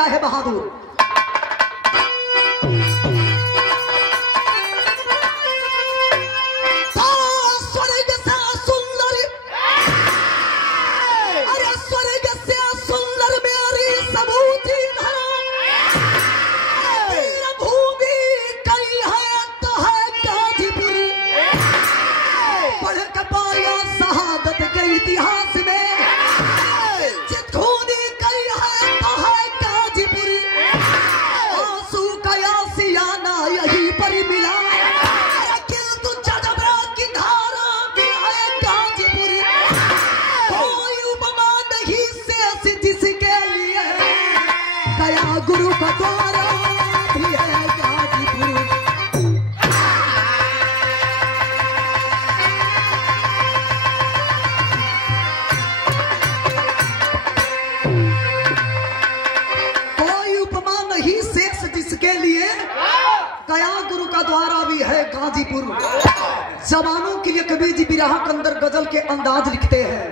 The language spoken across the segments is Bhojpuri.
दिया है बहादुर। गुरु का द्वारा भी है गाजीपुर। कोई उपमा नहीं शेष जिसके लिए गया गुरु का द्वारा भी है गाजीपुर। जवानों के लिए कबीर जी बिरहा के अंदर गजल के अंदाज लिखते हैं।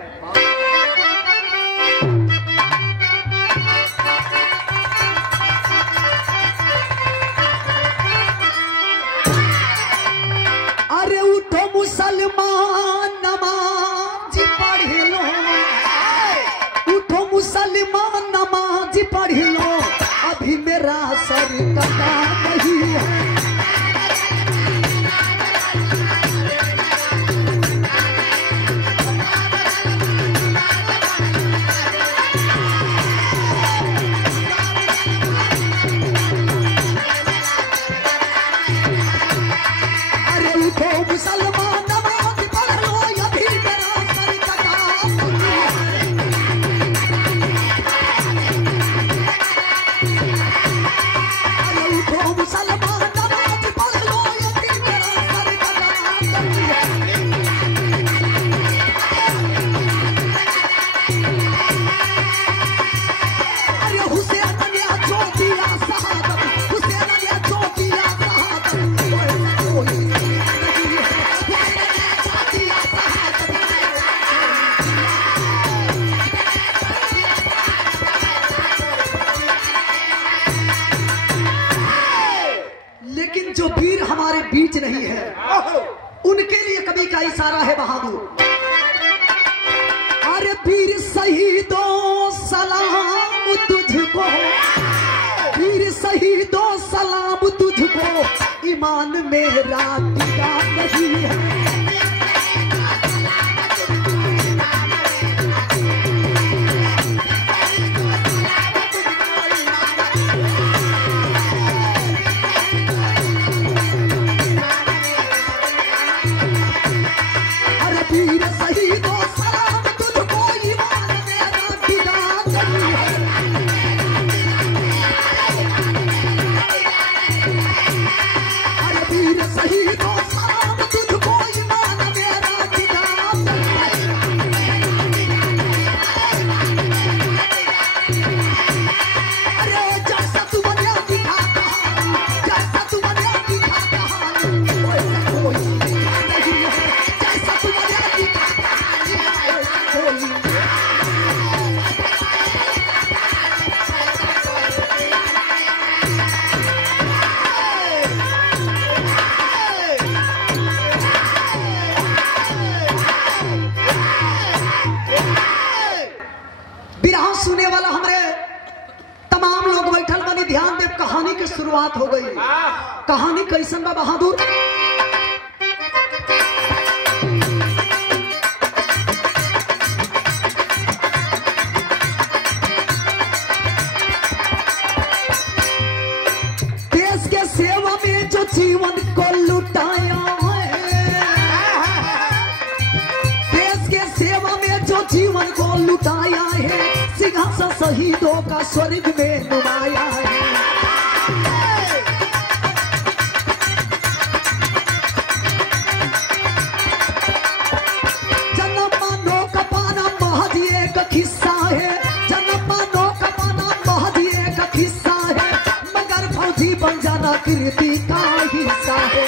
मुसलमान नमाज पढ़ लो, उठो मुसलमान नमाज पढ़ लो, अभी मेरा सर कटा नहीं है। अरे उठो मुसलमान जो वीर हमारे बीच नहीं है उनके लिए कभी का इशारा है बहादुर। अरे वीर शहीदों सलाम तुझको, वीर शहीदों सलाम तुझको, ईमान मेरा टिका नहीं है। सुने वाला हमरे तमाम लोग बैठल बनी, ध्यान दे। कहानी की शुरुआत हो गई। कहानी कैसन बा बहादुर? देश के सेवा में जो जीवन को लुटाया है, देश के सेवा में जो जीवन को लुटाया है, सिंहासन शहीदों का स्वर्ग में नुमाया है। जन्म मानो का पाना महज एक किस्सा है, जन्म मानो का पाना महज एक किस्सा है, मगर फौजी बन जाना कृति का हिस्सा है।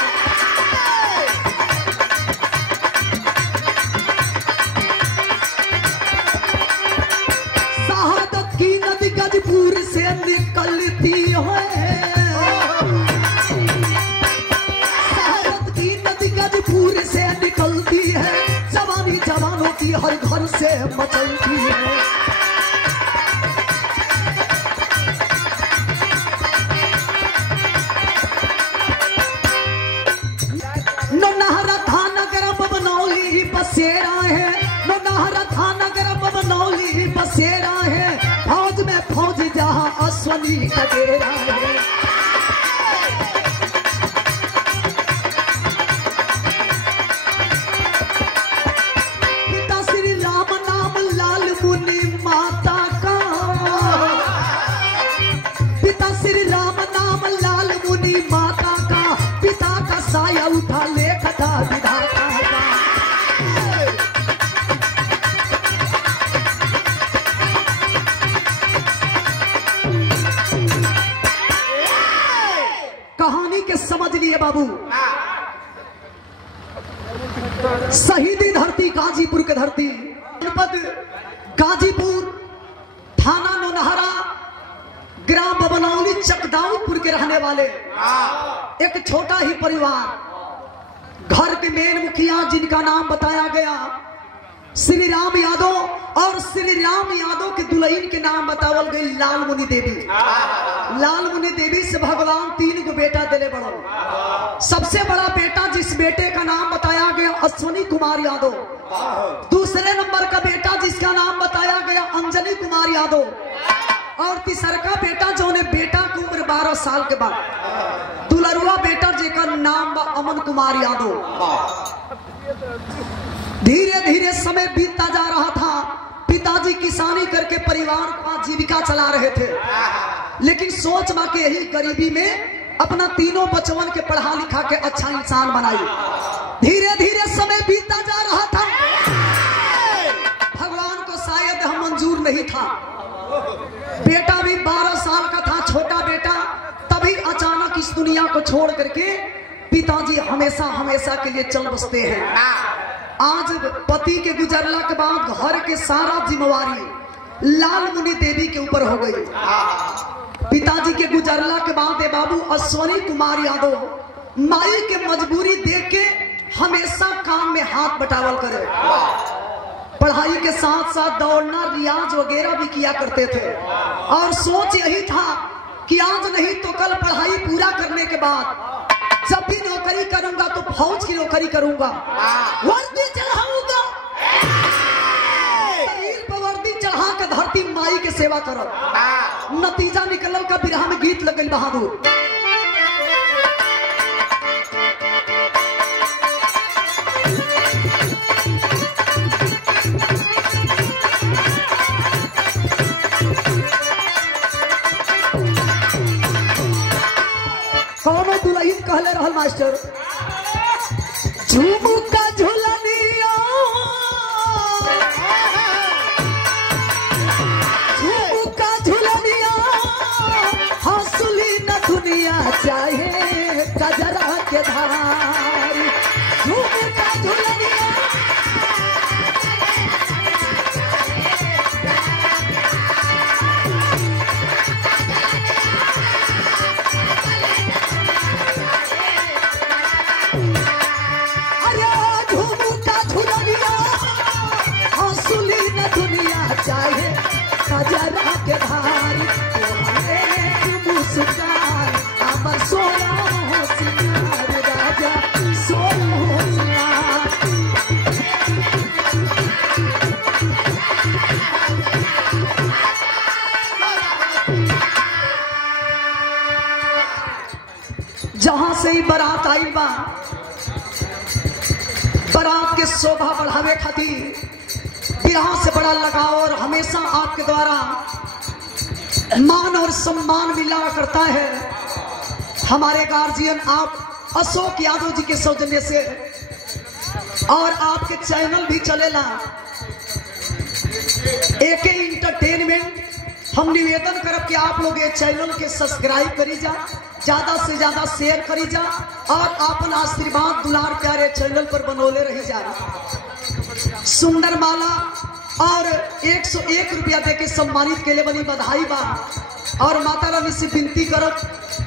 शहादत की नदी गाजीपुर से निकल खुशी हर घर से मचलती है। नोनहरा थाना गरब बनौली बसेरा है, नोनहरा थाना गरब बनौली बसेरा है, फौज में फौज जहां अश्वनी का डेरा है। पिता श्री राम नाम लाल मुनि माता का, पिता श्री राम नाम लाल मुनि माता का, पिता का साया उठा लेखता विधाता का। कहानी के समझ लिए बाबू। शहीदी धरती गाजीपुर के धरती, जनपद गाजीपुर, थाना नौनहरा, ग्राम बबनौली चकदाऊपुर के रहने वाले एक छोटा ही परिवार, घर के मेन मुखिया जिनका नाम बताया गया श्री राम यादव, और श्री राम यादव के दुल्हन के नाम बतावल गई लाल मुनि देवी। लाल मुनि देवी से भगवान 3 गो बेटा दिले बड़ो। सबसे बड़ा बेटा जिस बेटे का नाम बताया गया अश्वनी कुमार यादव, दूसरे नंबर का बेटा जिसका नाम बताया गया अंजनी कुमार यादव, और तीसरा का बेटा जो ने बेटा की उम्र 12 साल के बाद दुलरुआ बेटा जेकर नाम बा अमन कुमार यादव। धीरे धीरे समय बीतता जा रहा था। पिताजी किसानी करके परिवार का जीविका चला रहे थे, लेकिन सोच बा के यही गरीबी में अपना तीनों बचवन के पढ़ा लिखा के अच्छा इंसान बनाई। धीरे धीरे समय बीतता जा रहा था। भगवान को शायद हम मंजूर नहीं था। बेटा भी 12 साल का था, छोटा बेटा। तभी अचानक इस दुनिया को छोड़ करके पिताजी हमेशा हमेशा के लिए चल बसते हैं। आज पति के गुजरला के बाद घर के सारा जिम्मेवारी लाल मुनि देवी के ऊपर हो गई। पिताजी के गुजरला के बाद बाबू अश्वनी कुमार यादव माई के मजबूरी देख के हमेशा काम में हाथ बटावल करे। पढ़ाई के साथ साथ दौड़ना, रियाज वगैरह भी किया करते थे, और सोच यही था कि आज नहीं तो कल पढ़ाई पूरा करने के बाद जब भी नौकरी करूंगा तो फौज की नौकरी करूंगा, वर्दी चढ़ाऊंगा, शरीर पर वर्दी चढ़ा के धरती माई के सेवा करो। नतीजा निकलल का बिरहा में गीत लगल बहादुर। कौनो दुल्हन कहले रहल मास्टर, झुमुका झुलनिया, झुमुका झुलनिया, हंसुली न दुनिया चाहे कजरा के धार। झुमुका झुलनिया, चाहे कजरा के धारी, मुस्कान अमर सोना हो सिंगार, राजा सोना हो सिंगार। जहां से ही बारात आई बा, बारात के शोभा बढ़ावे खातिर बिरहा से बड़ा लगाव और हमेशा आपके द्वारा मान और सम्मान मिला करता है। हमारे गार्जियन आप अशोक यादव जी के सौजन्य से, और आपके चैनल भी चलेला एके इंटरटेनमेंट। हम निवेदन करब कि आप लोग ये चैनल के सब्सक्राइब करी जा, ज्यादा से ज्यादा शेयर करी जा, और अपन आशीर्वाद दुलार प्यारे चैनल पर बनोले रही जा। सुंदर माला और 101 रुपया देके सम्मानित के लिए बनी, बधाई बा। और माता रानी से विनती करब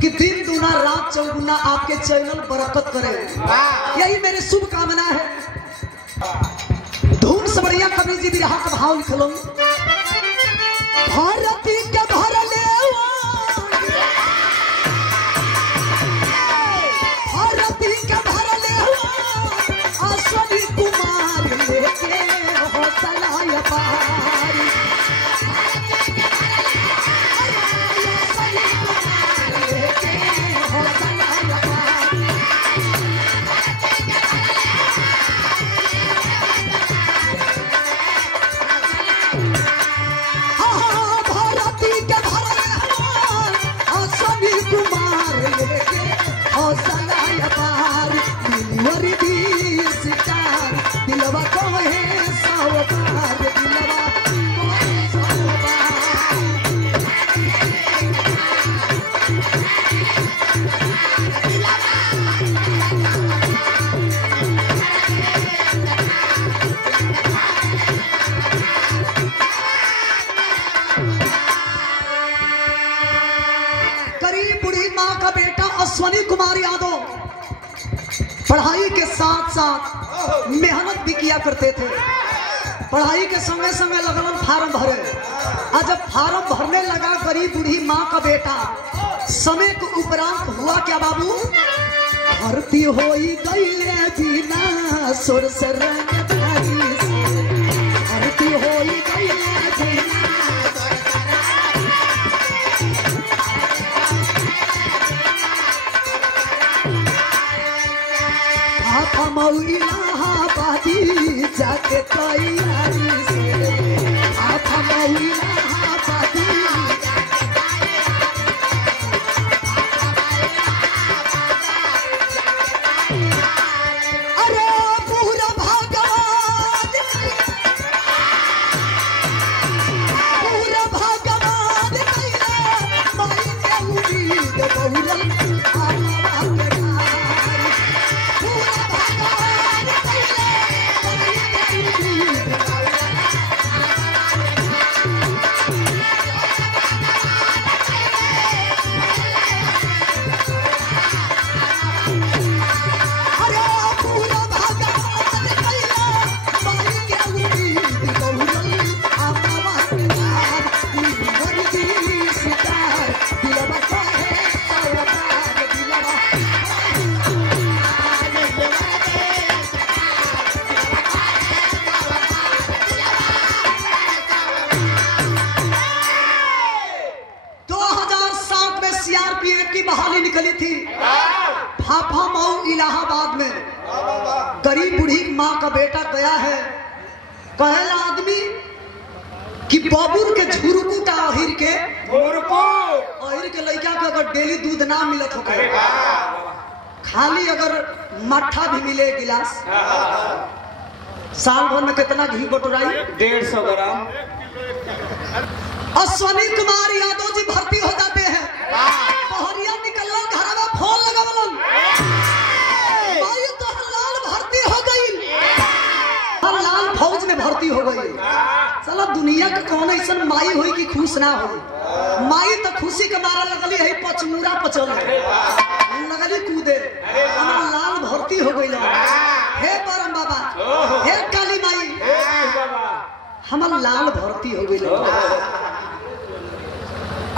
कि दिन दूना रात चौगुना आपके चैनल बरकत करे, यही मेरी शुभकामना है। धूम से बढ़िया बिरहा का भाव लिखलो भारती के भरले भारती के भरले अश्वनी कुमार लेके हो सलाय पार लेके हो सलाय पार अश्वनी कुमार यादव पढ़ाई के साथ साथ मेहनत भी किया करते थे। पढ़ाई के समय समय लगन फार्म भरे और जब फार्म भरने लगा गरीब बूढ़ी माँ का बेटा समय के उपरांत हुआ क्या बाबू भर्ती हो गई बिना सुर से भर्ती हो गई इलाहाबादी जाके तैयारी से इलाहाबादी अरे पूरा भगवान माई के उम्मीद बहुरल निकली थी फाफा मऊ इलाहाबाद में गरीब बूढ़ी माँ का बेटा गया है कहेला आदमी कि बबूर के झुरकू का अहिर के लड़का के अगर डेली दूध ना मिलत हो खाली अगर मट्ठा भी मिले गिलास साल भर में कितना घी बटोराई 150 ग्राम। अश्वनी कुमार यादव जी भर्ती हो जाते हैं पहरिया निकलना घर में फोन लगावलन भाई तो लाल भर्ती हो गई लाल फौज में भर्ती हो गई साला दुनिया के कौन ऐसा माई हुई कि खुश ना हो माई तो खुशी के मारा लगली है पचमूरा पचल लगली कूदे हमारा लाल भर्ती हो गई हे परम बाबा हे काली माई हमारा लाल भर्ती हो गई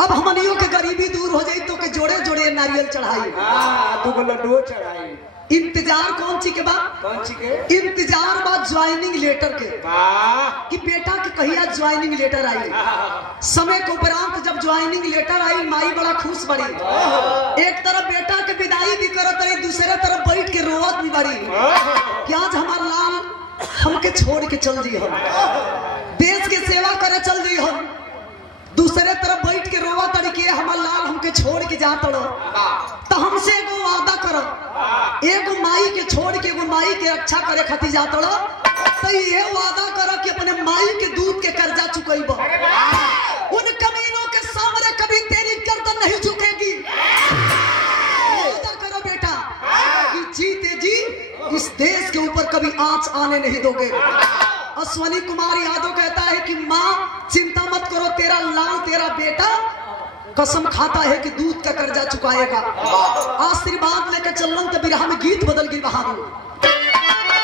अब हमनियों के गरीबी दूर हो जाई तो के जोड़े जोड़े नारियल चढ़ाई तो लड्डू चढ़ाई। इंतजार कौन सी के बाद कौन सी के इंतजार बाद ज्वाइनिंग लेटर के कि बेटा के कहिया ज्वाइनिंग लेटर आई समय के उपरांत जब ज्वाइनिंग लेटर आई माई बड़ा खुश बड़ी एक तरफ बेटा के विदाई भी करत रही दूसरे तरफ बैठ के रोवत भी बड़ी कि आज हमार लाल हमके छोड़ के चल दी हम देश के सेवा करे चल दी हम दूसरे तरफ बैठ के रोवा तरीके हमार लाल हमके छोड़ के जा तड़ो तो हमसे एगो वादा करो एगो माई के छोड़ के एगो माई के रक्षा करे खातिर जा तड़ो तो ये वादा करो कि अपने माई के दूध के कर्जा चुकैब उन कमीनों के सामने कभी तेरी गर्दन नहीं झुकेगी वादा करो बेटा कि जीते जी इस देश के ऊपर कभी आंच आने नहीं दोगे। अश्वनी कुमार यादव कहता है कि माँ चिंता मत करो तेरा लाल तेरा बेटा कसम खाता है कि दूध का कर्जा चुकाएगा। आशीर्वाद लेकर चलन तो बिरहा में गीत बदल गई बहादुर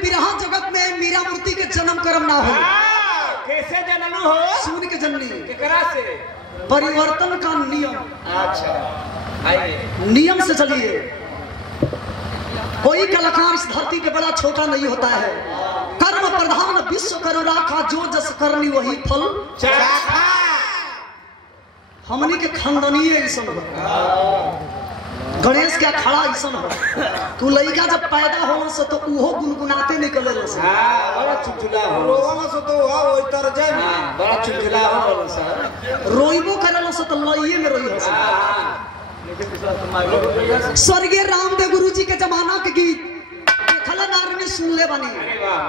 बिरहा जगत में मीरा मूर्ति के जन्म कर्म ना हो। कैसे जननु हो? सुन के जननी केकरा से? परिवर्तन का नियम। अच्छा आइए नियम से चलिए। कोई कलाकार इस धरती के बड़ा छोटा नहीं होता है। कर्म प्रधान विश्व करो राखा, जो जस करनी वही फल चाखा। हमनी के खानदानीय ऐसा हो। गणेश क्या खड़ा ऐसा हो। तू लड़का जब पैदा हो से तो उहो गुनगुनाते निकले से। हां बड़ा चुलचुला हो। रोवा से तो वो उतर जाए। हां बड़ा चुलचुला हो सर। रोइबो करलो से तो लइए में रोई है। स्वर्गीय रामदेव गुरु जी के जमाना के गीत देखला नार में सुन ले बनी।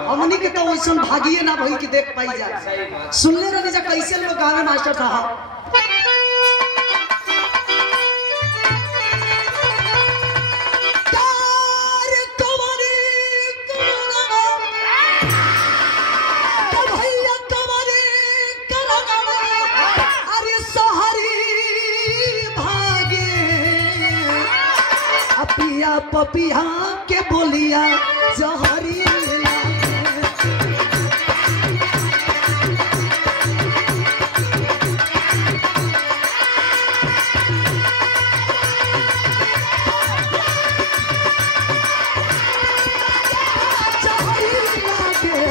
हमनी के तो वैसन भागिए ना भई कि देख पाई जाए। सुन ले रही जा कैसे लोग गावे मास्टर साहब। पपिया के बोलिया जहरी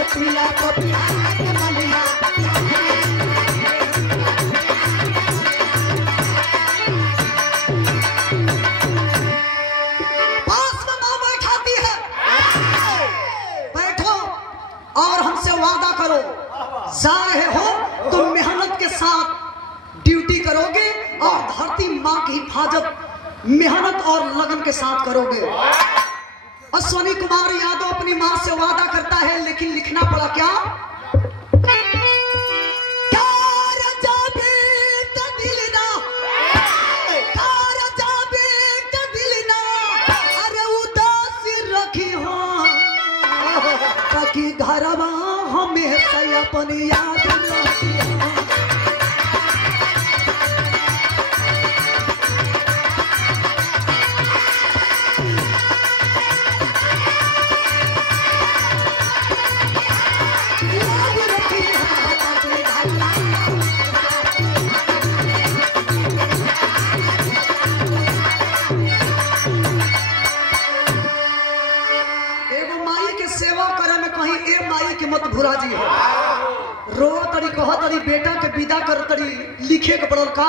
पिया पपिया के बोलिया जा रहे हो तो मेहनत के साथ ड्यूटी करोगे और धरती माँ की हिफाजत मेहनत और लगन के साथ करोगे। अश्विनी कुमार यादव अपनी माँ से वादा करता है, लेकिन लिखना पड़ा क्या? अरे उदास रखी हो ताकि घरवा हमेशा अपनी याद रखी हो। मत भुरा जी हो रो तरी कह तरी बेटा के विदा कर तरी लिखे के पड़ल का?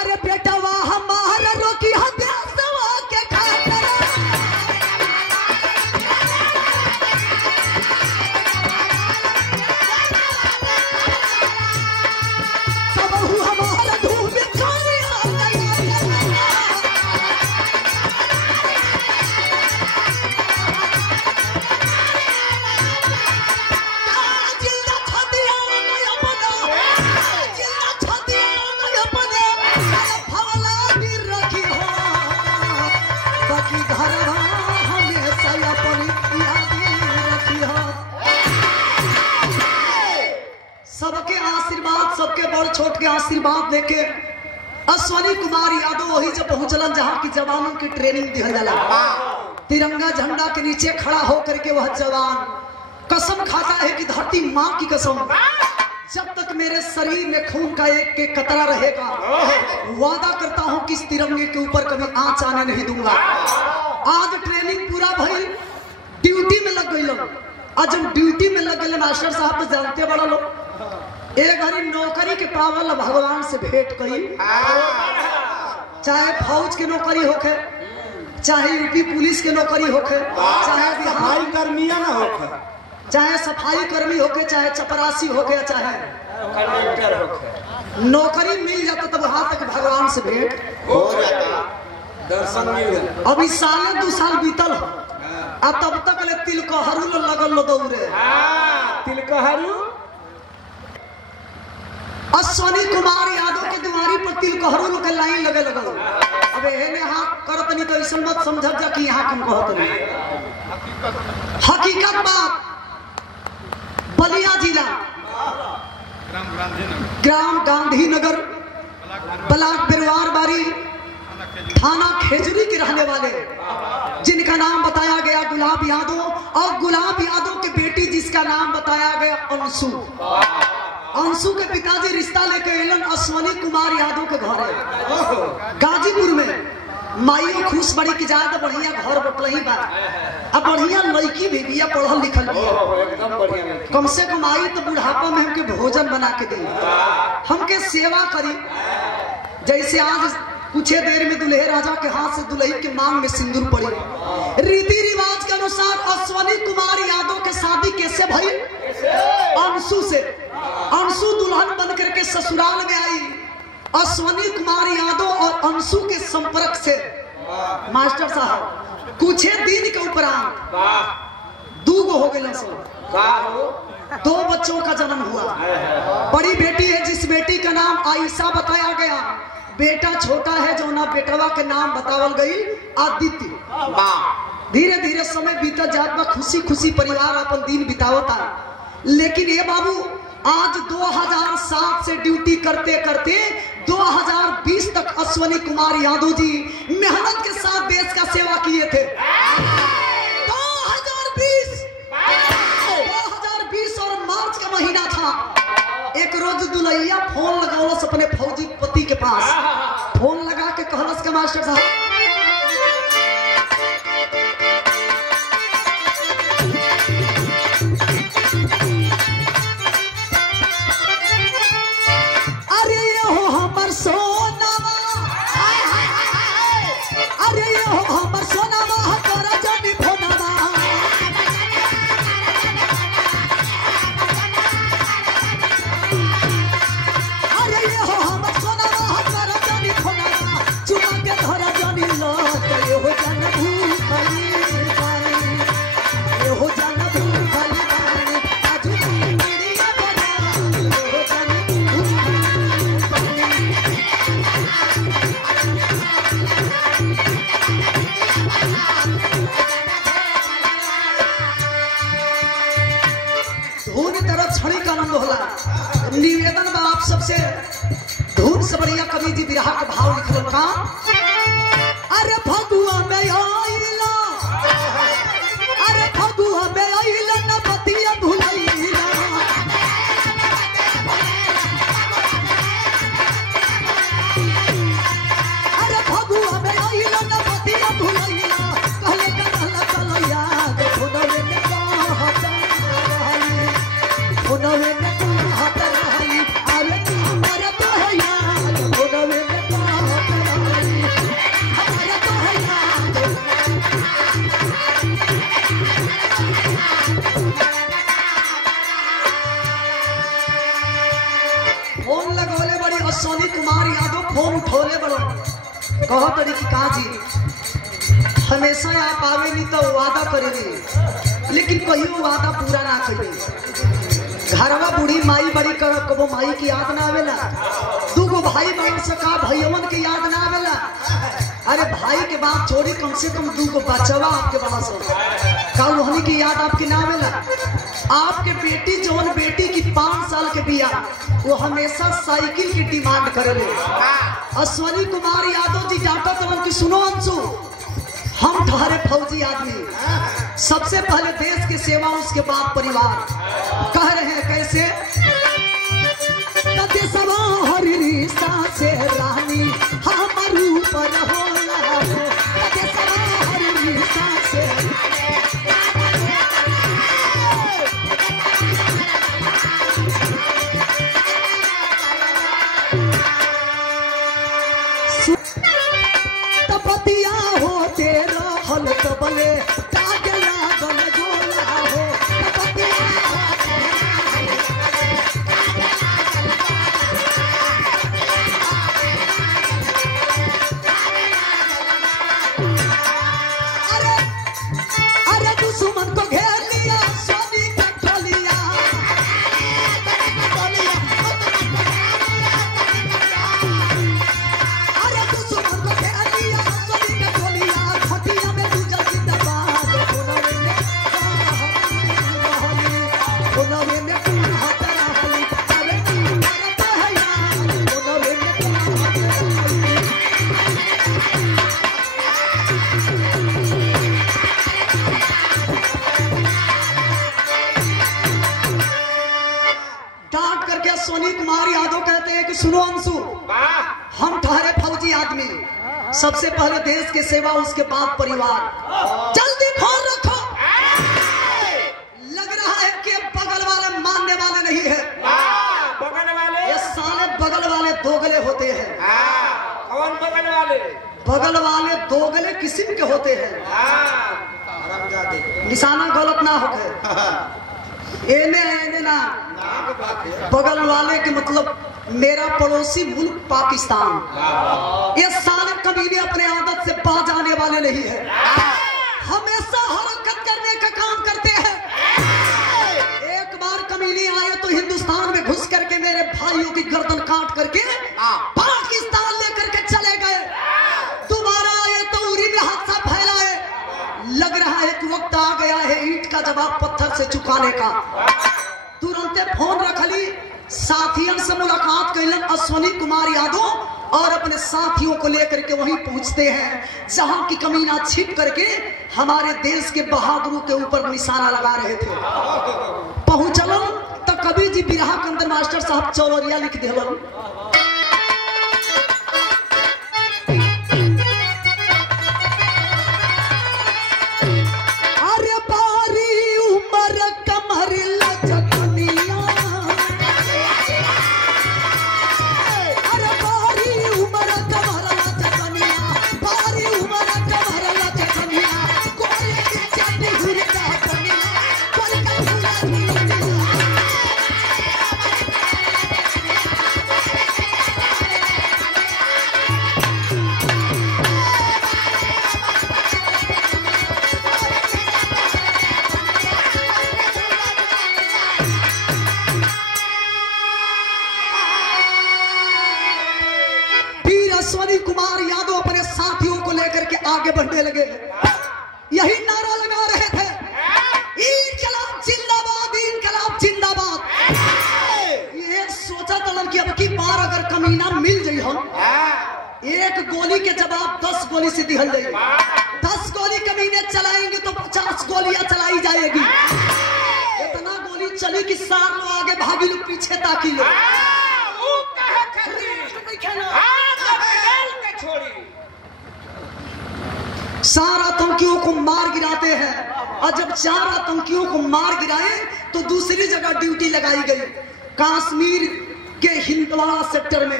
अरे बेटा वाह हमारा रोकी हदेसवा के खातिर तब हमारा धूप खाने आ गया। सबके आशीर्वाद, सबके बड़ छोट के आशीर्वाद लेके अश्विनी कुमार यादव वही जब पहुंचलन जहां की जवानों की ट्रेनिंग दी जाला। तिरंगा झंडा के नीचे खड़ा होकर के वह जवान कसम खाता है कि धरती माँ की कसम, जब तक मेरे शरीर में खून का एक कतरा रहेगा वादा करता हूं कि इस तिरंगे के ऊपर कभी आंच आने नहीं दूंगा। आज ट्रेनिंग पूरा भई, ड्यूटी में लग गई लोग। आज जब ड्यूटी में लग गए मास्टर साहब तो जानते बड़ा लोग एक घड़ी नौकरी के पावल भगवान से भेंट कई। चाहे फौज के नौकरी होखे, चाहे यूपी पुलिस के नौकरी होखे, चाहे सफाई कर्मिया ना होखे, चाहे सफाई कर्मी होके, चाहे चपरासी होके, चाहे कंडक्टर होखे, नौकरी मिल जाता तब वहां तक भगवान से भेंट हो जाता, दर्शन मिल जाता। अभी साल 2 साल बीतल हो आ तब तक ले तिलकहरू लगल लो दौड़े। तिलकहरू अश्विनी कुमार यादव के दुआरी पर तिलकहरू लोग के लाइन लगे लगल। अब एने हाथ करत नहीं तो ऐसा मत समझब जा कि यहाँ कम कहत नहीं। हकीकत बात, बलिया जिला ग्राम गांधीनगर ब्लॉक बिरवार बारी थाना खेजड़ी के रहने वाले, जिनका नाम बताया गया गुलाब यादव, और गुलाब यादव की बेटी जिसका नाम बताया गया अंशु। अंशु के पिताजी रिश्ता लेके एलन अश्वनी कुमार यादव के घर है गाजीपुर में। माइयो खुश बड़ी की ज्यादा बढ़िया घर बटल ही बा, अब बढ़िया लड़की भी बिया, पढ़ल लिखल बिया, एकदम बढ़िया। कम से कम आई तो बुढ़ापा में हमके भोजन बना के दी, हमके सेवा करी। जैसे आज कुछ देर में दुल्हे राजा के हाथ से दुल्ही के मांग में सिंदूर पड़ी। रीति रिवाज के अनुसार अश्वनी कुमार यादव के शादी कैसे भई? अंशु से। अंशु दुल्हन बन करके ससुराल में आई। अश्वनी कुमार यादव और अंशु के संपर्क से मास्टर साहब कुछ दिन के उपरांत दूगो हो गए, 2 बच्चों का जन्म हुआ। बड़ी बेटी है जिस बेटी का नाम आयशा बताया गया, बेटा छोटा है जो ना बेटवा के नाम बतावल गई आदित्य। धीरे धीरे समय बीता जात बा, खुशी खुशी परिवार अपन दिन बितावता। लेकिन ये बाबू आज 2007 से ड्यूटी करते करते 2020 तक अश्वनी कुमार यादव जी मेहनत के साथ देश का सेवा किए थे। 2020 और मार्च का महीना था। एक रोज दुल्हैया फोन लगावलस अपने फौजी पति के पास। फोन लगा के कहलस के मास्टर साहब निवेदन बा आप सबसे, धून से बढ़िया कवि जी बिरहा के भाव लिखल का। अरे फगुआ में आइला, अरे फगुआ में आइला न बतिया भुलैला, अरे फगुआ में आइला न बतिया भुलैला, कहले कहला चलैया फोनवे में कहता रहली, फोनवे में कहता रहली, अरे हमरा तो है याद फोनवे में कहता रहली, हमरा तो है याद। फोन लगौले बड़ी अश्वनी कुमार यादव, फोन उठौले बड़ो, कहो तरी की काजी हमेशा आप आवे नहीं तो वादा करेली, लेकिन कहियो वादा पूरा ना करी। घरवा बूढ़ी माई बड़ी कर कबो माई की याद ना आवेला, दूगो भाई बहन से का भैयवन की याद ना आवेला। अरे भाई के बाप छोड़ी कम से कम दूगो बचवा आपके पास हो, का वहनी की याद आपकी ना आवेला। आपके बेटी जौन बेटी की 5 साल के बिया वो हमेशा साइकिल की डिमांड करेले। अश्वनी कुमार यादव जी जाता तवन की सुनो अंशु, हम ठहरे फौजी आदमी, सबसे पहले देश की सेवा उसके बाद परिवार। कह रहे हैं कैसे? देशवा हरि रिश्ता से रानी हमर ऊपर होला हो, देशवा हरि रिश्ता से तपतिया होते रहल तबले तागे लागल गोला हो, तपतिया करके अश्वनी कुमार यादव कहते हैं कि सुनो अंशु, हम ठहरे फौजी आदमी, सबसे पहले देश के सेवा, उसके बाद परिवार। जल्दी फोन रखो। लग रहा है कि बगल वाले मानने वाले नहीं है। बगल वाले ये साले बगल वाले दोगले होते हैं। कौन बगल वाले? बगल वाले दोगले किस्म के होते हैं। निशाना गलत ना हो गए। एने ना बगल वाले के मतलब मेरा पड़ोसी मुल्क पाकिस्तान। ये साले कभी अपने आदत से बाज आने वाले नहीं है, हमेशा हरकत करने का काम करते हैं। एक बार कमीने आए तो हिंदुस्तान में घुस करके मेरे भाइयों की गर्दन काट करके पाकिस्तान लेकर के चले गए। दोबारा आए तो उरी में हादसा फैलाए। लग रहा है कि वक्त आ गया है ईंट का जवाब पत्थर से चुकाने का। तुरंत फोन रख ली, साथियों से मुलाकात कैलन अश्वनी कुमार यादव और अपने साथियों को लेकर के वहीं पहुंचते हैं जहां की कमीना छिप करके हमारे देश के बहादुरों के ऊपर निशाना लगा रहे थे। पहुंचलन तो कभी जी बिरहा के अंदर मास्टर साहब चौरिया लिख दिलन। अरे बारी उम्र कमर लचकनिया, अरे बारी उम्र कमर लचकनिया, बारी उम्र कमर लचकनिया, कोई की चाटी हुरका कनिया, कोई का हुरका। अश्वनी कुमार यादव अपने साथियों को लेकर के आगे बढ़ने लगे। यही नारा लगा रहे थे, इनकलाब जिंदाबाद, इनकलाब जिंदाबाद। ये सोचा था कि अब की बार अगर कमीना मिल जाए हम, एक गोली के जवाब 10 गोली से दिहल जाए। 10 गोली कमीने चलाएंगे तो 50 गोलियां चलाई जाएगी। इतना गोली चली कि 4 लोग आगे भागी, लोग पीछे ताकी लो। सारा आतंकियों को मार गिराते हैं और जब 4 आतंकियों को मार गिराए तो दूसरी जगह ड्यूटी लगाई गई, कश्मीर के हिंदवाड़ा सेक्टर में,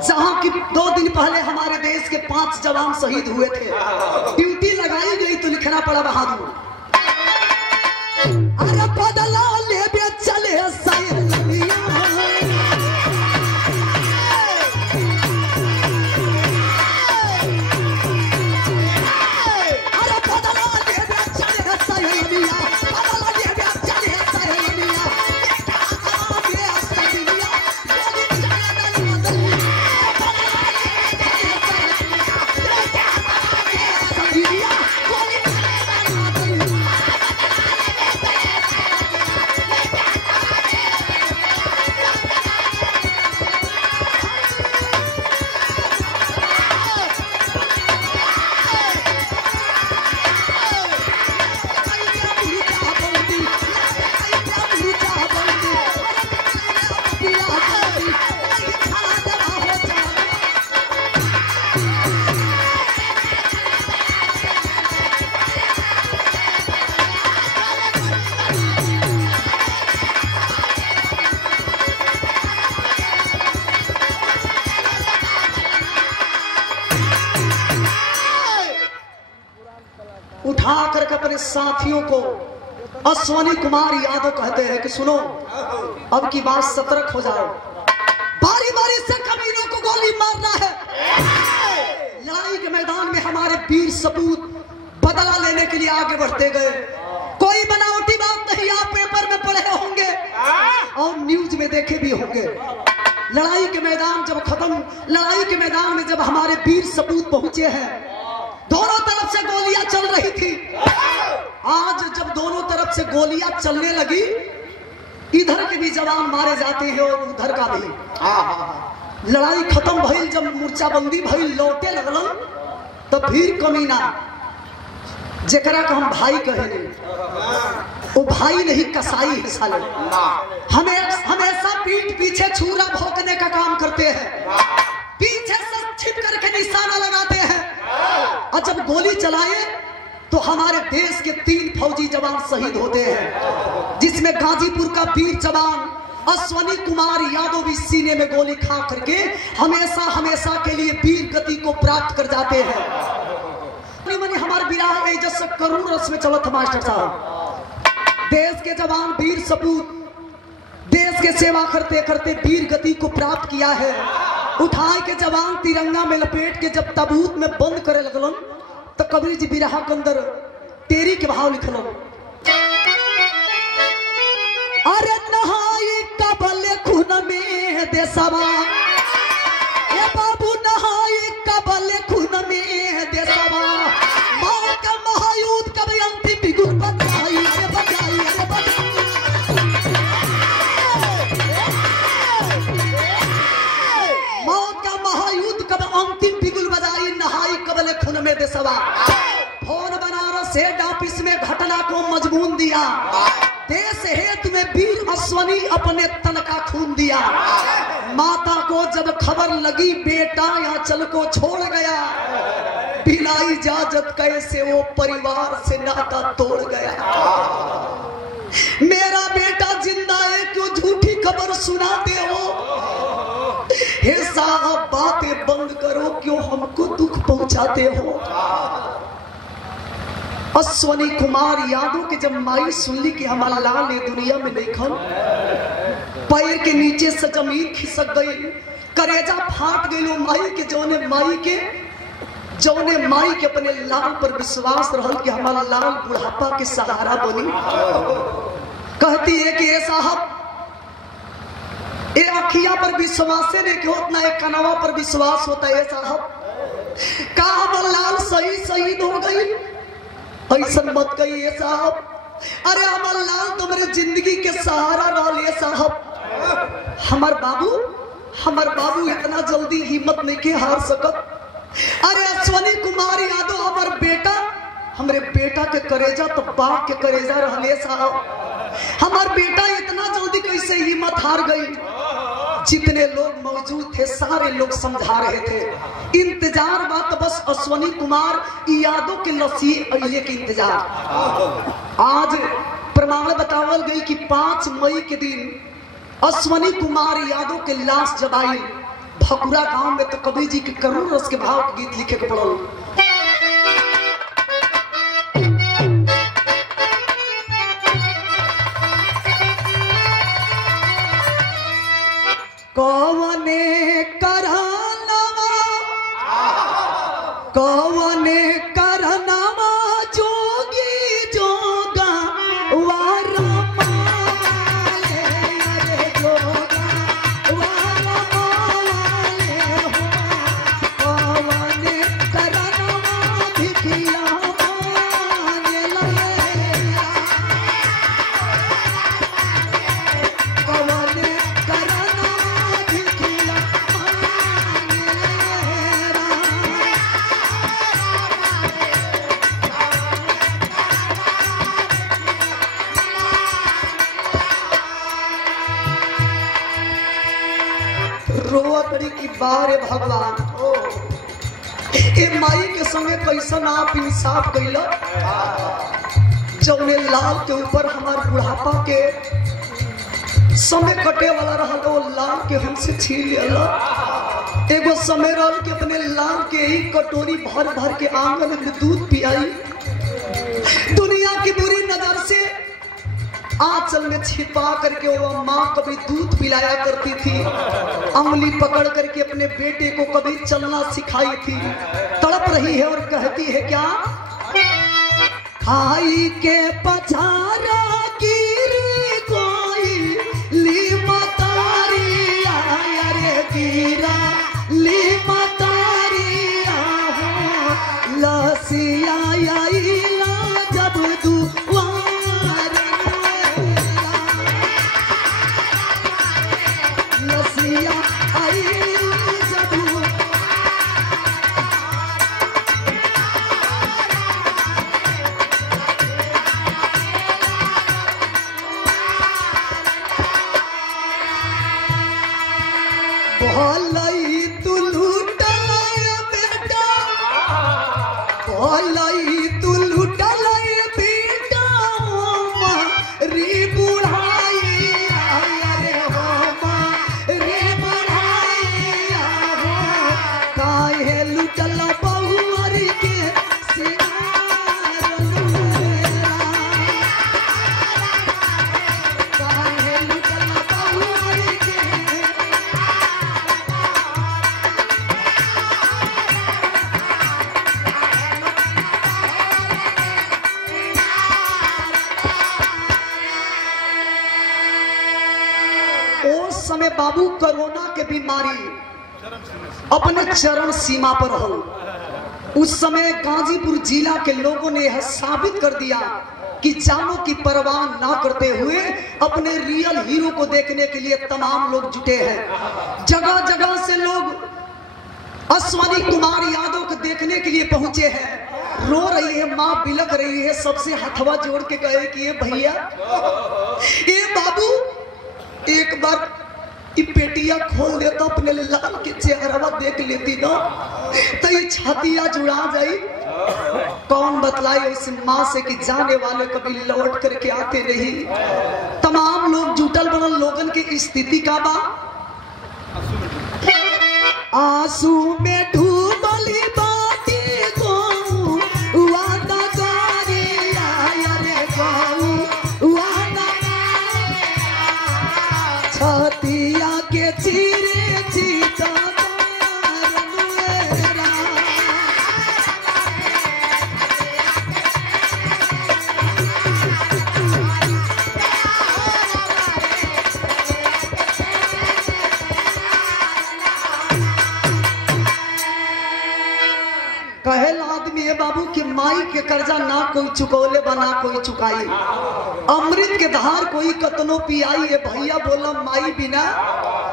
जहां की 2 दिन पहले हमारे देश के 5 जवान शहीद हुए थे। ड्यूटी लगाई गई तो लिखना पड़ा बहादुर। अरे बदला ले बे चले सैनिया, उठा करके अपने साथियों को अश्वनी कुमार यादव कहते हैं कि सुनो, अब की बात सतर्क हो जाओ, बारी बारी से कमीनों को गोली मारना है। लड़ाई के मैदान में हमारे वीर सपूत बदला लेने के लिए आगे बढ़ते गए। कोई बनावटी बात नहीं, आप पेपर में पढ़े होंगे और न्यूज में देखे भी होंगे। लड़ाई के मैदान जब खत्म, लड़ाई के मैदान में जब हमारे वीर सपूत पहुंचे हैं, दोनों तरफ से गोलियां चल रही थी। आज जब दोनों तरफ से गोलियां चलने लगी, इधर के भी जवान मारे जाते हैं और उधर का भी। लड़ाई खत्म भइल, जब मोर्चाबंदी भइल, लौटे लगलन, तो फिर कमीना जेकरा का हम भाई कहे, वो भाई नहीं कसाई है साले। हमेशा पीठ छुरा भोंकने का काम करते हैं, पीछे से छिप करके निशाना लगाते हैं, और जब गोली चलाए तो हमारे देश के 3 फौजी जवान शहीद होते हैं, जिसमें गाजीपुर का वीर जवान अश्वनी कुमार यादव भी सीने में गोली खा करके हमेशा हमेशा के लिए वीर गति को प्राप्त कर जाते हैं। हमारे विराह इज्जत से करोड़ रस में चलत मास्टर साहब, देश के जवान वीर सपूत देश के सेवा करते करते वीर गति को प्राप्त किया है। उठाए के जवान तिरंगा में लपेट के जब ताबूत में बंद करे लगलन तो कबीर जी बिरहा के अंदर तेरी के भाव लिखलन। अरे नहाई कबल खून में देशवा, ए बाबू नहाई कबल खून में देशवा, मां का महायुद्ध कब अंतिम बिगुल बजाई, अरे बजाई, अरे बजाई। मौत का महायुद्ध कब अंतिम बिगुल बजाई, नहाई कबल खून में देशवा। फोन बनारस हेड ऑफिस में घटना को मजमून दिया, देश हेतु में वीर अश्वनी अपने तन का खून दिया। माता को जब खबर लगी बेटा आंचल को छोड़ गया, बिना इजाजत कैसे वो परिवार से नाता तोड़ गया। मेरा बेटा जिंदा है क्यों झूठी खबर सुनाते हो, हे साहब बातें बंद करो क्यों हमको दुख पहुंचाते हो। अश्वनी कुमार यादव के जब माई सुनली कि हमारा लाल ये दुनिया में नहीं खन, पैर के नीचे से जमीन खिसक गई, करेजा फाट गई। माई के जौने माई के अपने लाल पर विश्वास रहल कि हमारा लाल बुढ़ापा के सहारा बनी, कहती है कि ये साहब ये अखिया पर विश्वास नहीं कि उतना एक कनवा पर विश्वास होता है साहब, का हमारा लाल सही शहीद हो गई, ऐसा मत कहिए साहब। अरे हमार लाल तुम्हारे जिंदगी के सहारा रहे साहब। हमार बाबू इतना जल्दी हिम्मत नहीं के हार सकत। अरे अश्वनी कुमार यादव हमारे बेटा के करेजा तो बाप के करेजा रहले साहब। हमार बेटा इतना जल्दी कैसे हिम्मत हार गई। जितने लोग मौजूद थे सारे लोग समझा रहे थे, इंतजार बात बस अश्वनी कुमार यादव के लसी अइले के इंतजार। आज प्रमाण बतावल गई कि 5 मई के दिन अश्वनी कुमार यादव के लाश जब आई भकुरा गांव में, तो कबीर जी के करोड़ रस के भाव के गीत लिखे के पड़ल। कौने करनवा जोगी जोगा वारा माले, अरे जोगा वारा माले हो। कौने करनवा भिखिया मांगे लैया, कौने करनवा भिखिया मांगे लैया। रोआ करी की बारे भगवान ए माई के संगे कैसन आप इंसाफ कैल, जौने लाल के ऊपर हमार बुढ़ापा के समय कटे वाला रहा, वो लाल के हमसे छीन लिया। एगो समय रहल के अपने लाल के ही कटोरी भर भर के आंगन में दूध पियाई। दुनिया की बुरी नजर से आंचल में छिपा करके वो माँ कभी दूध पिलाया करती थी, अंगुली पकड़ करके अपने बेटे को कभी चलना सिखाई थी। तड़प रही है और कहती है क्या, खाई के पछारा गिरी कोई ली मतारिया, अरे गिरा ली मतारिया हो। लसिया आइला जब दुआर, लसिया आइला जब भलाई तू लूटलाय बेटा, भलाई तू लूटलाय बेटा, री बुढ़ाई रे हो रे बुढ़ाई हो, काहे लूटला बहुअर के सिंगार लुएरा, काहे लूटला बहुअर के। उस समय बाबू कोरोना के बीमारी अपने चरम सीमा पर हो। उस समय गाजीपुर जिला के लोगों ने यह साबित कर दिया कि जानों की परवाह ना करते हुए अपने रियल हीरो को देखने के लिए तमाम लोग जुटे हैं। जगह जगह से लोग अश्वनी कुमार यादव को देखने के लिए पहुंचे हैं। रो रही है माँ, बिलक रही है, सबसे हथवा जोड़ के कहे कि ये भैया, ये बाबू, एक बार ये पेटिया खोल देता, अपने लाल के चेहरा देख लेती ना तो ये छातिया जुड़ा जाई। कौन बतलाए उस माँ से कि जाने वाले कभी लौट करके आते नहीं। तमाम लोग जुटल बनल लोगन की स्थिति का बा, आंसू में डूबली बाटी गऊ, वादा गारी आया रे गऊ, वादा छतिया के चीरे चीता लुएरा, कहेल आदमी है बाबू कि माई के कर्जा ना कोई चुकौले बना कोई चुकाई, अमृत के धार कोई कतनो पियाई है भैया बोला माई बिना,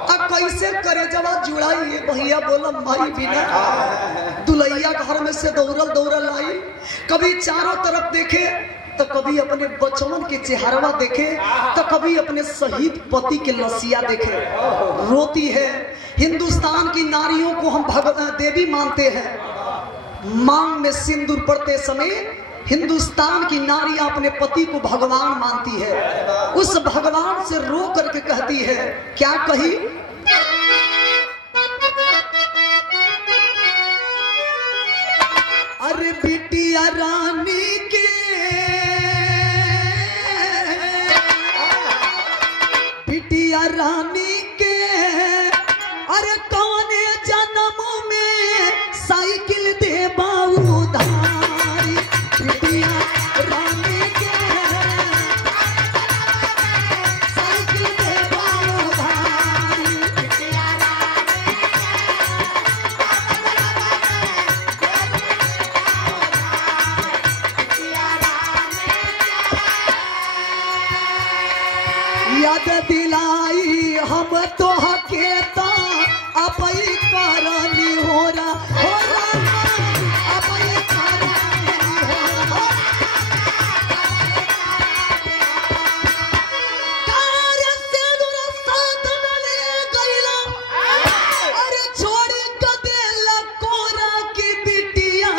अब कैसे करे जवाब जुड़ाई है भैया बोला माई बिना। दुल्हैया घर में से दौड़ल दौड़ल आई, कभी चारों तरफ देखे तो कभी अपने बचवन के चेहरा देखे तो कभी अपने शहीद पति के लसिया देखे। रोती है। हिंदुस्तान की नारियों को हम देवी मानते हैं। मांग में सिंदूर पड़ते समय हिंदुस्तान की नारियां अपने पति को भगवान मानती है। उस भगवान से रो करके कहती है, क्या कही, अरे बिटिया रानी के, बिटिया रानी के, अरे कौने जन्म में साइकिल दे बाऊ धारी, बिटिया रानी के, साइकिल दे बाऊ धारी, बिटिया रानी के, याद दिलाई हम तो हकेता अपई करनी हो रहा, अपई करनी हो रहा, कार्य से दूर साथ डले गईला, अरे छोड़ी कदेला कोरा की बिटिया,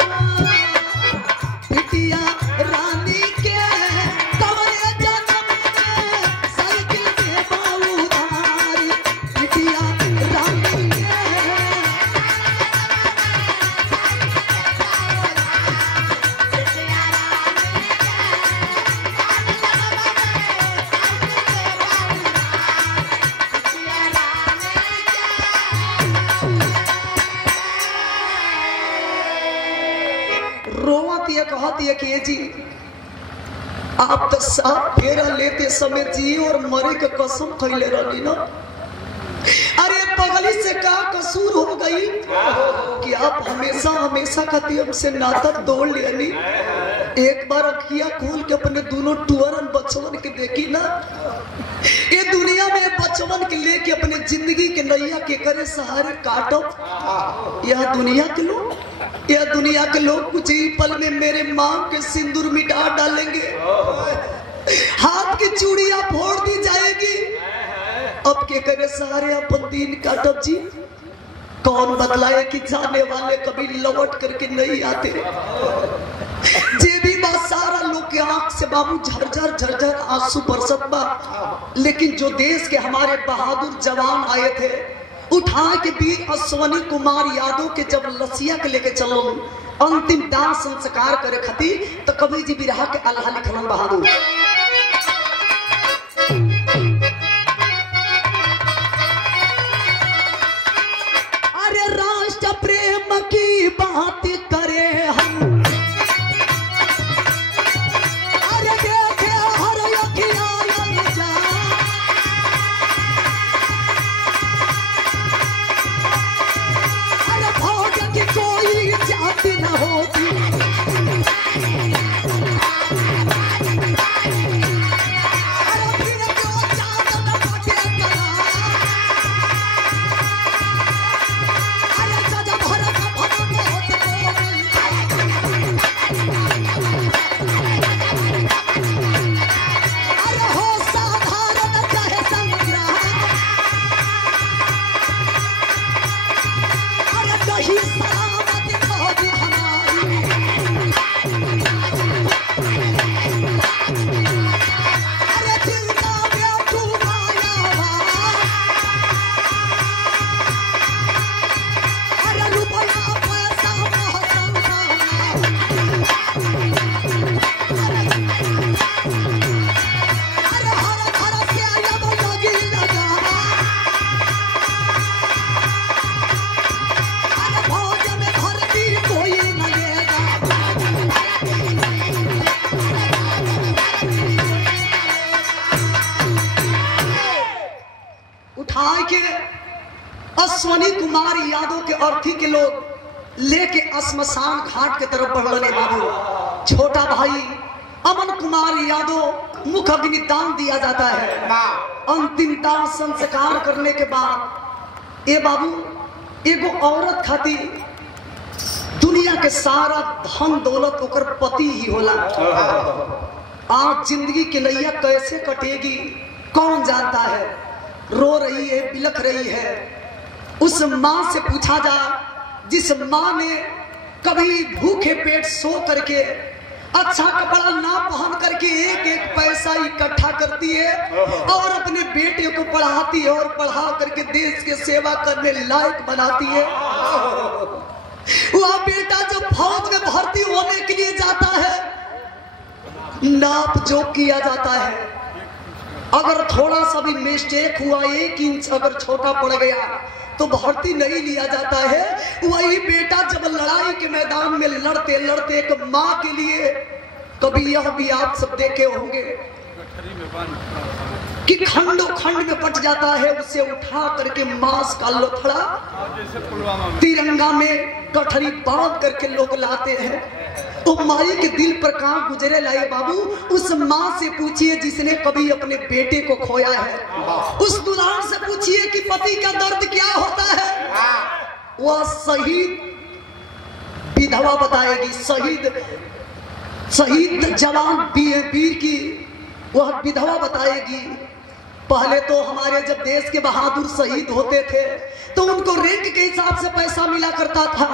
बिटिया रानी के, कवरे जन्म में साइकिल दे बाऊ धारी, बिटिया रानी के, रोवत ये कहती है कि ये जी आप तो साफ फेरा लेते समय जी और मरे के कसम खैले रही ना। अरे पगली से क्या कसूर हो गई कि आप हमेशा हमेशा खाती हमसे नाता तोड़ लेनी। एक बार अखिया खोल के अपने दोनों टुअरन बचवन के देखी ना, ये दुनिया में बचवन के लेके अपने जिंदगी के नैया के करे सहारे काटो। यह दुनिया के लोग, यह दुनिया के लोग कुछ ही पल में मेरे मां के सिंदूर मिटा डालेंगे, हाथ की चूड़ियां फोड़ दी जाएगी। अब के करे सहारे अपन दिन काटब जी। कौन बतलाए कि जाने वाले कभी लौट करके नहीं आते। जे भी बात सारा लोग के आंख से बाबू झरझर झरझर आंसू बरसत बा, लेकिन जो देश के हमारे बहादुर जवान आए थे उठा के वीर अश्वनी कुमार यादव के जब लसिया के लेके चलो अंतिम दाह संस्कार करे खातिर, तो कवि जी बिरहा के अल्लाह लिखलन बहादुर। अरे राष्ट्र प्रेम की बात करे हम, अरे देखे हर अखिया जा, अरे भोज की कोई जाति न होती, अश्वनी कुमार यादव के अर्थी के लोग लेके श्मशान घाट के तरफ बढ़ने बाबू। छोटा भाई अमन कुमार यादव मुख अग्निदान दिया जाता है। अंतिम दाह संस्कार करने के बाद ए बाबू एगो औरत खातिर दुनिया के सारा धन दौलत ओकर पति ही होला। आज जिंदगी की नैया कैसे कटेगी कौन जानता है। रो रही है, बिलख रही है। उस माँ से पूछा जा जिस माँ ने कभी भूखे पेट सो करके अच्छा कपड़ा ना पहन करके एक एक पैसा इकट्ठा करती है और अपने बेटे को पढ़ाती है और पढ़ा करके देश के सेवा करने लायक बनाती है। वह बेटा जब फौज में भर्ती होने के लिए जाता है, नाप जोक किया जाता है। अगर थोड़ा सा भी मिस्टेक हुआ, 1 इंच अगर छोटा पड़ गया तो भर्ती नहीं लिया जाता है। वही बेटा जब लड़ाई के मैदान में लड़ते लड़ते एक माँ के लिए, कभी यह भी आप सब देखे होंगे कि खंडों खंड में पट जाता है, उसे उठा करके मांस का लोथड़ा तिरंगा में गठरी बांध करके लोग लाते हैं। तो माई के दिल पर कहां गुजरे लाए बाबू। उस माँ से पूछिए जिसने कभी अपने बेटे को खोया है, उस दुल्हन से पूछिए कि पति का दर्द क्या होता है। वह शहीद विधवा बताएगी, शहीद जवान वीर की वह विधवा बताएगी। पहले तो हमारे जब देश के बहादुर शहीद होते थे तो उनको रैंक के हिसाब से पैसा मिला करता था।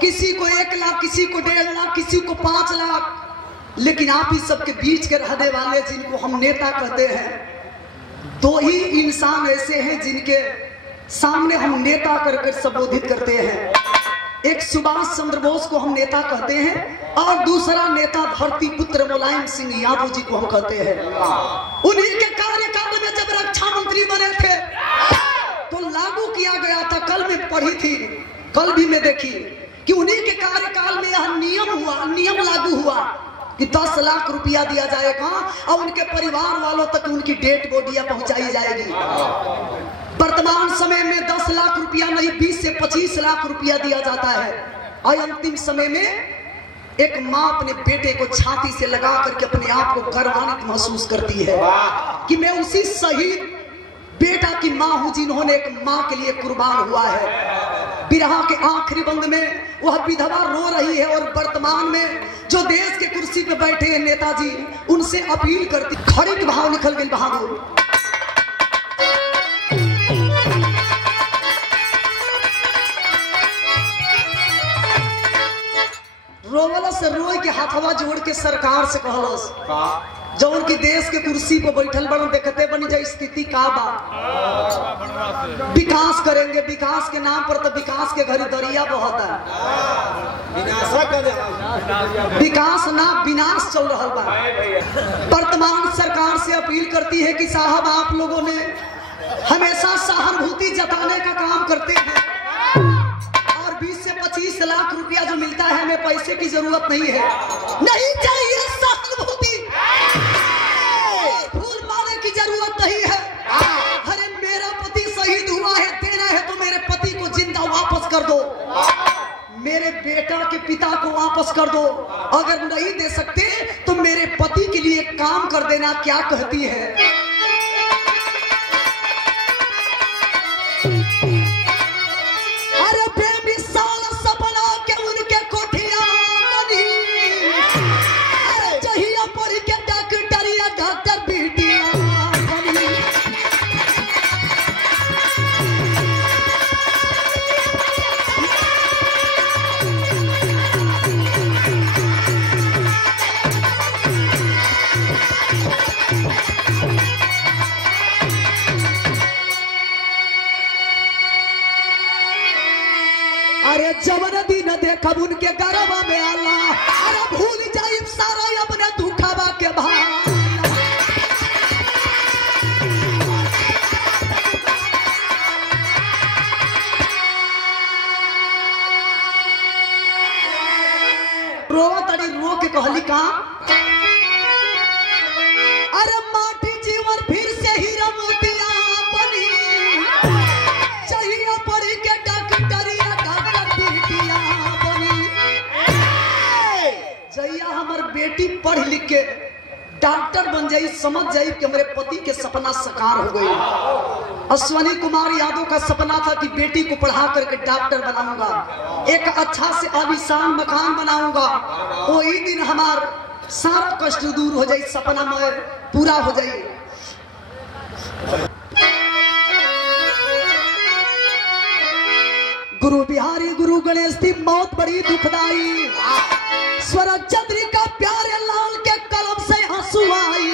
किसी को 1 लाख, किसी को 1.5 लाख, किसी को 5 लाख। लेकिन आप ही सबके बीच के रहने वाले जिनको हम नेता कहते हैं, 2 ही इंसान ऐसे हैं जिनके सामने हम नेता करके संबोधित करते हैं। एक सुभाष चंद्र बोस को हम नेता कहते हैं और दूसरा नेता धरती पुत्र मुलायम सिंह यादव जी को हम कहते हैं। उन्हीं के कार्यकाल में जब रक्षा मंत्री बने थे तो लागू किया गया था। कल में पढ़ी थी, कल भी मैं देखी कि उन्हीं के कार्यकाल में यह नियम लागू हुआ कि 10 लाख रुपया दिया जाएगा और उनके परिवार वालों तक उनकी डेड बॉडियां पहुंचाई जाएगी। वर्तमान समय में 10 लाख रुपया नहीं, 20 से 25 लाख रुपया दिया जाता है। और अंतिम समय में एक माँ अपने बेटे को छाती से लगा करके अपने आप को गर्वान्वित महसूस करती है कि मैं उसी शहीद बेटा की माँ हूं जिन्होंने एक माँ के लिए कुर्बान हुआ है। बिरहा के आखिरी बंद में वह विधवा रो रही है और वर्तमान में जो देश के कुर्सी पे बैठे हैं नेताजी उनसे अपील करती। खड़ी के भाव निकल गई बहादुर। हाथवा जोड़ के सरकार से कहलस जौन की देश के कुर्सी पर बैठल बन देखते बनी जाए स्थिति का बा विकास करेंगे, विकास के नाम पर तो विकास के घरी दरिया बहता है, विकास ना विनाश चल रहा बा। वर्तमान सरकार से अपील करती है कि साहब आप लोगों ने हमेशा सहानुभूति जताने का काम करते हैं और 20 से 25 लाख रुपया जो मिलता है हमें पैसे की जरूरत नहीं है, नहीं चाहिए सहानुभूति, फूल मारे की जरूरत नहीं है। अरे मेरा पति शहीद हुआ है, देना है तो मेरे पति को जिंदा वापस कर दो, मेरे बेटा के पिता को वापस कर दो, अगर नहीं दे सकते तो मेरे पति के लिए काम कर देना। क्या कहती है? अरे बेमिसाल सपना के उनके कोठिया बनी, अरे चाहिए पढ़ के डॉक्टरिया डॉक्टर बेटिया बनी। अरे जवन दिन देखब उनके गरबा में आला, अरे भूल जाई सारा अपने दुखबा के भार। रोवा तड़ी रो के कहली का, अरे माटी जीवन फिर से हीरा मोतिया बनी, चाहिए पढ़ के डॉक्टरिया डॉक्टर बेटिया बनी। जैया हमार बेटी पढ़ लिख के डॉक्टर बन जाई, समझ जाई कि हमारे पति के सपना साकार हो गई। अश्वनी कुमार यादव का सपना था कि बेटी को पढ़ा करके डॉक्टर बनाऊंगा, एक अच्छा से आलीशान मकान बनाऊंगा, वही दिन हमार सारा कष्ट दूर हो जाए, सपना में पूरा हो जाए। गुरु बिहारी गुरु गणेश की मौत बड़ी दुखदाई, स्वर्ग चंद्रिका प्यारे लाल के कलम से आंसू आई।